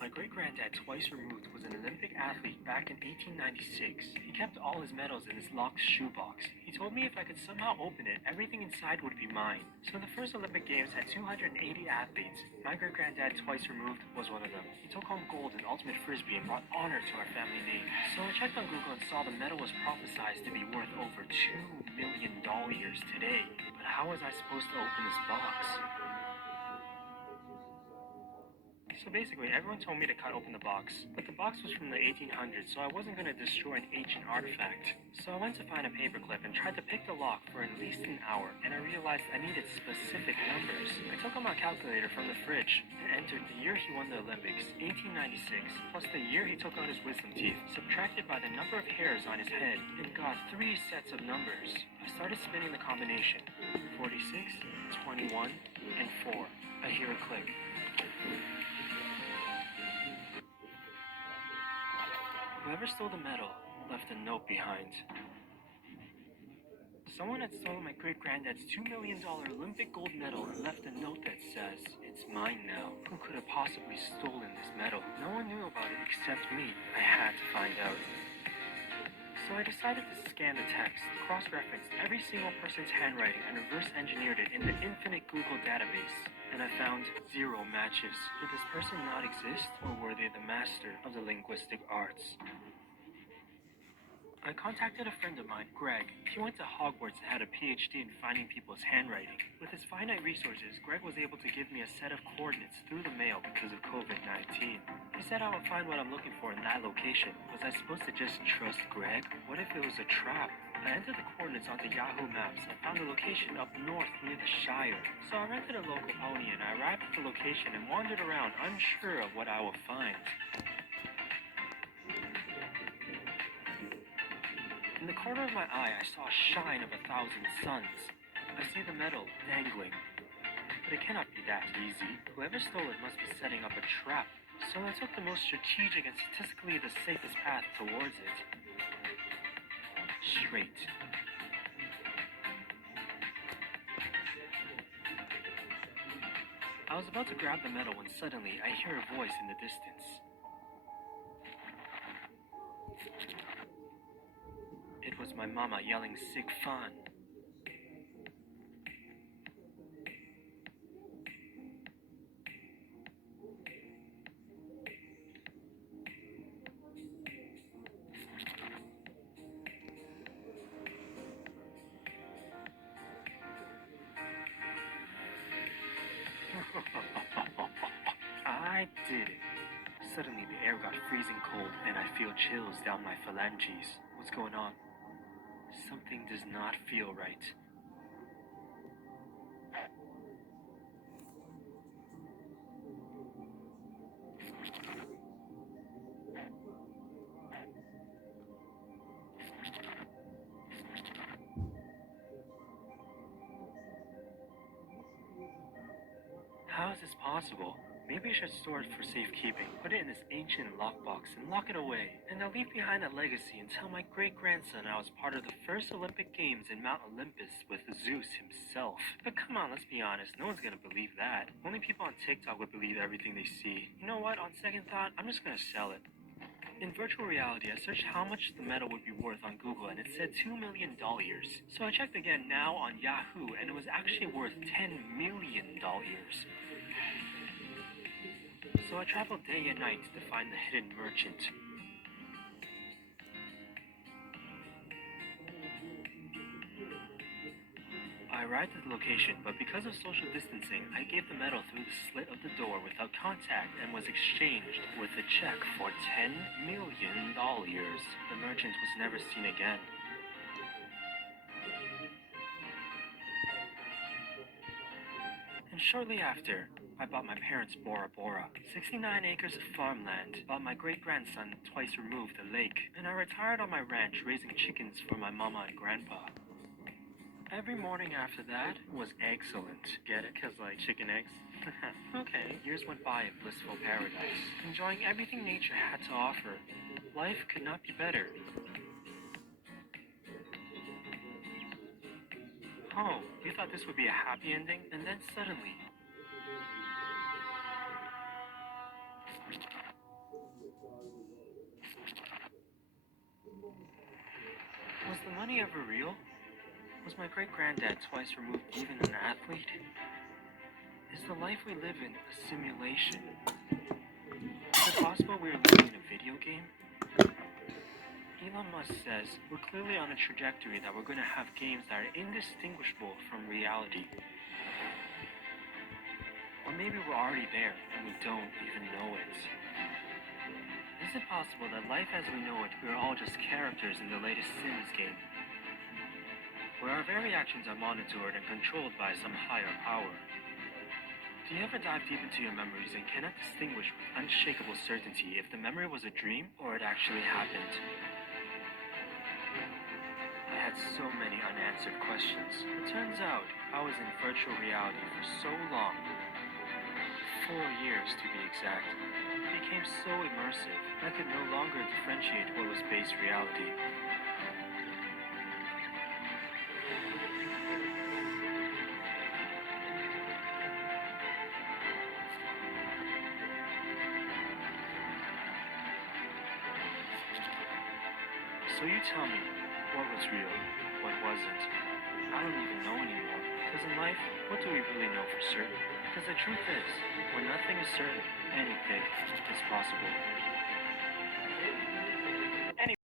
My great-granddad, twice removed, was an Olympic athlete back in 1896. He kept all his medals in his locked shoebox. He told me if I could somehow open it, everything inside would be mine. So the first Olympic Games had 280 athletes. My great-granddad, twice removed, was one of them. He took home gold in ultimate frisbee and brought honor to our family name. So I checked on Google and saw the medal was prophesized to be worth over $2 million today. But how was I supposed to open this box? So basically, everyone told me to cut open the box, but the box was from the 1800s, so I wasn't going to destroy an ancient artifact. So I went to find a paperclip and tried to pick the lock for at least an hour, and I realized I needed specific numbers. I took out my calculator from the fridge and entered the year he won the Olympics, 1896, plus the year he took out his wisdom teeth, subtracted by the number of hairs on his head, and got 3 sets of numbers. I started spinning the combination, 46, 21, and 4. I hear a click. Whoever stole the medal left a note behind. Someone had stolen my great-granddad's $2 million Olympic gold medal and left a note that says, "It's mine now." Who could have possibly stolen this medal? No one knew about it except me. I had to find out. So I decided to scan the text, cross-referenced every single person's handwriting, and reverse-engineered it in the infinite Google database. And I found 0 matches. Did this person not exist, or were they the master of the linguistic arts? I contacted a friend of mine, Greg. He went to Hogwarts and had a PhD in finding people's handwriting. With his finite resources, Greg was able to give me a set of coordinates through the mail because of COVID-19. He said I would find what I'm looking for in that location. Was I supposed to just trust Greg? What if it was a trap? I entered the coordinates onto Yahoo Maps and found the location up north near the Shire. So I rented a local pony and I arrived at the location and wandered around unsure of what I would find. In the corner of my eye, I saw a shine of 1,000 suns. I see the medal dangling. But it cannot be that easy. Whoever stole it must be setting up a trap. So I took the most strategic and statistically the safest path towards it. Straight. I was about to grab the medal when suddenly I hear a voice in the distance. It was my mama yelling "Sig Fan." I did it. Suddenly the air got freezing cold and I feel chills down my phalanges. What's going on? Something does not feel right. How is this possible? Maybe I should store it for safekeeping, put it in this ancient lockbox and lock it away. And I'll leave behind a legacy and tell my great-grandson I was part of the first Olympic Games in Mount Olympus with Zeus himself. But come on, let's be honest, no one's gonna believe that. Only people on TikTok would believe everything they see. You know what, on second thought, I'm just gonna sell it. In virtual reality, I searched how much the medal would be worth on Google and it said $2 million. So I checked again now on Yahoo and it was actually worth $10 million. So I traveled day and night to find the hidden merchant. I arrived at the location, but because of social distancing, I gave the medal through the slit of the door without contact and was exchanged with a check for $10 million. The merchant was never seen again. And shortly after, I bought my parents Bora Bora, 69 acres of farmland, bought my great-grandson twice removed a lake, and I retired on my ranch raising chickens for my mama and grandpa. Every morning after that was excellent. Get it? 'Cause like chicken eggs? Okay, years went by in blissful paradise, enjoying everything nature had to offer. Life could not be better. Oh, you thought this would be a happy ending? And then suddenly, Was the money ever real? Was my great-granddad twice removed even an athlete? Is the life we live in a simulation? Is it possible we are living in a video game? Elon Musk says we're clearly on a trajectory that we're going to have games that are indistinguishable from reality. Or maybe we're already there and we don't even know it. Is it possible that life as we know it, we are all just characters in the latest Sims game? Where our very actions are monitored and controlled by some higher power. Do you ever dive deep into your memories and cannot distinguish with unshakable certainty if the memory was a dream or it actually happened? I had so many unanswered questions. It turns out I was in virtual reality for so long. 4 years to be exact. It became so immersive, I could no longer differentiate what was base reality. So you tell me, what was real, what wasn't? I don't even know anymore. Because in life, what do we really know for certain? Because the truth is, when nothing is certain, anything is possible.